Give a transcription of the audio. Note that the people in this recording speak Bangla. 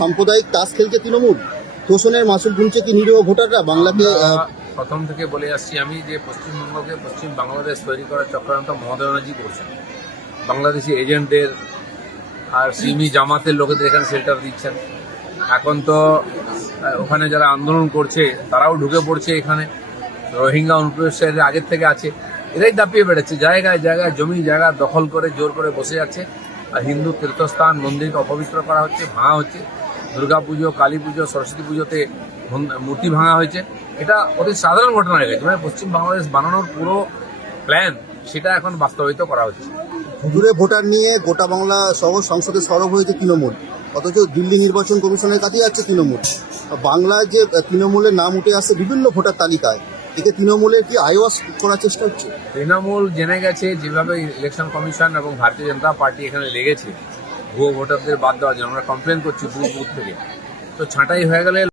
সাম্প্রদায়িক তাস খেলছে তৃণমূল, তোষণের মাসুল গুনছে কি নিরীহ ভোটাররা বাংলাকে? প্রথম থেকে বলে আসছি আমি যে পশ্চিমবঙ্গকে পশ্চিম বাংলাদেশ তৈরি করার চক্রান্ত মমতা ব্যানার্জি করছেন। বাংলাদেশি এজেন্টদের আর সিমি জামাতের লোকেদের এখানে শেল্টার দিচ্ছেন। এখন তো ওখানে যারা আন্দোলন করছে তারাও ঢুকে পড়ছে এখানে। রোহিঙ্গা অনুপ্রবেশকারীরা আগের থেকে আছে, এরাই দাপিয়ে বেড়াচ্ছে, জায়গায় জায়গায় জমি জায়গা দখল করে জোর করে বসে যাচ্ছে। আর হিন্দু তীর্থস্থান মন্দিরকে অপবিত্র করা হচ্ছে, ভাঙা হচ্ছে। দুর্গাপুজো, কালী পুজো, সরস্বতী পুজোতে মূর্তি ভাঙা হয়েছে। এটা অতি সাধারণ ঘটনা হয়ে গেছে। মানে পশ্চিম বাংলাদেশ বানানোর পুরো প্ল্যান সেটা এখন বাস্তবায়িত করা হচ্ছে। দূরে ভোটার নিয়ে গোটা বাংলা সহ সংসদে সরব হয়েছে তৃণমূল, অথচ দিল্লি নির্বাচন কমিশনের কাছে যাচ্ছে তৃণমূল। বাংলায় যে তৃণমূলের নাম উঠে আসছে বিভিন্ন ভোটার তালিকায়, এতে তৃণমূলের কি আইওয়াস করার চেষ্টা হচ্ছে? তৃণমূল জেনে গেছে যেভাবে ইলেকশন কমিশন এবং ভারতীয় জনতা পার্টি এখানে লেগেছে ভুয়ো ভোটারদের বাদ দেওয়ার জন্য। আমরা কমপ্লেন করছি বুথ বুথ থেকে, তো ছাঁটাই হয়ে গেলে